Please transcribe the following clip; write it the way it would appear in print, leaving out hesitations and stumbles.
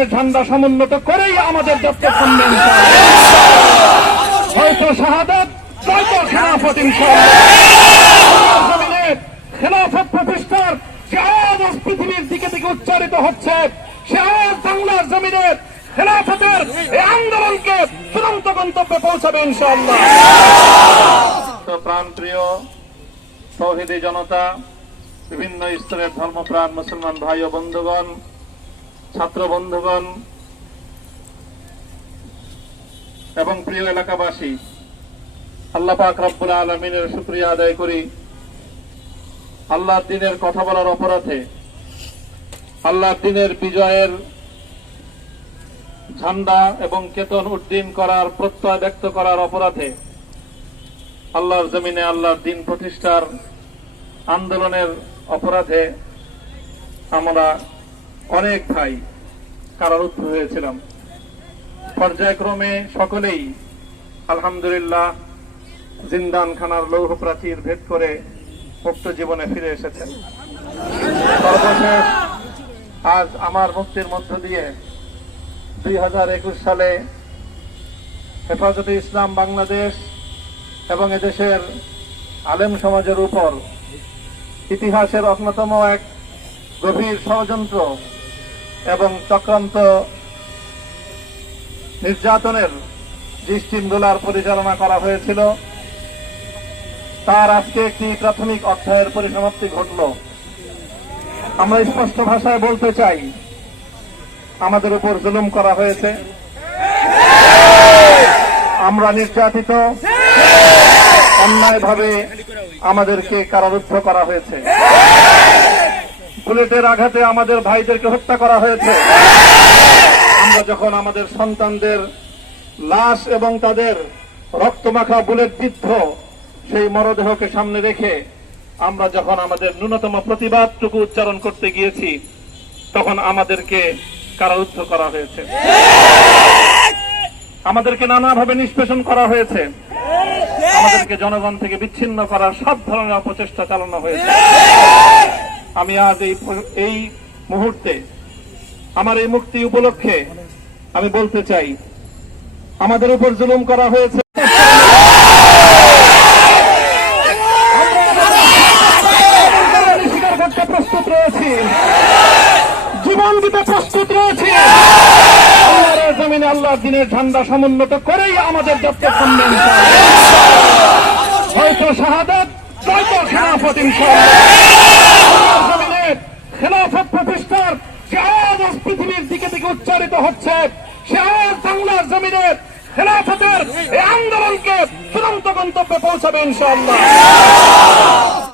দিনের ঝান্ডা সমুন্নত করেই আমাদের যাত্রা থামবে হয়তো শাহাদাত নয়তো খেলাফত ইনশাআল্লাহ। খেলাফত প্রতিষ্ঠার যে আওয়াজ পৃথিবীর দিকে দিকে উচ্চারিত হচ্ছে, সে আওয়াজ বাংলার জমিনের খেলাফতের এই আন্দোলনকে চূড়ান্ত গন্তব্যে পৌঁছাবে ইনশাআল্লাহ। প্রাণপ্রিয় তৌহিদি জনতা, বিভিন্ন স্তরের ধর্মপ্রাণ মুসলমান ভাই ও বন্ধুগণ, ছাত্র বন্ধুগণ এবং প্রিয় এলাকাবাসী, আল্লাহ পাক রব্বুল আলামিনের শুকরিয়া আদায় করি। আল্লাহর দ্বীনের কথা বলার অপরাধে, আল্লাহর দ্বীনের বিজয়ের ঝান্ডা এবং কেতন উড্ডীন করার প্রত্যয় ব্যক্ত করার অপরাধে, আল্লাহর জমিনে আল্লাহর দ্বীন প্রতিষ্ঠার আন্দোলনের অপরাধে আমরা অনেক ভাই কারারুদ্ধ হয়েছিলাম। পর্যায়ক্রমে সকলেই আলহামদুলিল্লাহ জিন্দানখানার লৌহ প্রাচীর ভেদ করে মুক্ত জীবনে ফিরে এসেছেন। সর্বশেষ আজ আমার মুক্তির মধ্য দিয়ে 2021 সালে হেফাজতে ইসলাম বাংলাদেশ এবং এদেশের আলেম সমাজের উপর ইতিহাসের অন্যতম এক গভীর ষড়যন্ত্র এবং চক্রান্ত নির্যাতনের যে স্টিমরোলার পরিচালনা করা হয়েছিল, তার আজকে একটি প্রাথমিক অধ্যায়ের পরিসমাপ্তি ঘটল। আমরা স্পষ্ট ভাষায় বলতে চাই, আমাদের উপর জুলুম করা হয়েছে, আমরা নির্যাতিত, অন্যায়ভাবে আমাদেরকে কারারুদ্ধ করা হয়েছে, বুলেটের আঘাতে আমাদের ভাইদেরকে হত্যা করা হয়েছে। আমরা যখন আমাদের সন্তানদের লাশ এবং তাদের রক্তমাখা বুলেট বিদ্ধ সেই মরদেহকে সামনে রেখে আমরা যখন আমাদের ন্যূনতম প্রতিবাদটুকু উচ্চারণ করতে গিয়েছি, তখন আমাদেরকে কারারুদ্ধ করা হয়েছে, আমাদেরকে নানাভাবে নিষ্পেষণ করা হয়েছে, আমাদেরকে জনগণ থেকে বিচ্ছিন্ন করার সব ধরনের অপচেষ্টা চালানো হয়েছে। আমি আজ এই মুহূর্তে আমার এই মুক্তি উপলক্ষে আমি বলতে চাই, আমাদের উপর জুলুম করা হয়েছে, স্বীকার করতে প্রস্তুত রয়েছি, জীবন দিতে প্রস্তুত রয়েছি। আল্লাহর জমিনে আল্লাহর দ্বীনের ঝান্ডা সমুন্নত করেই আমাদের যাত্রা থামবে হয়তো শাহাদাত নয়তো খেলাফত ইনশাআল্লাহ। জমিনের খেলাফত প্রতিষ্ঠার যে আওয়াজ পৃথিবীর দিকে দিকে উচ্চারিত হচ্ছে, সে আওয়াজ বাংলার জমিনের খেলাফতের এই আন্দোলনকে চূড়ান্ত গন্তব্যে পৌঁছাবে ইনশাআল্লাহ।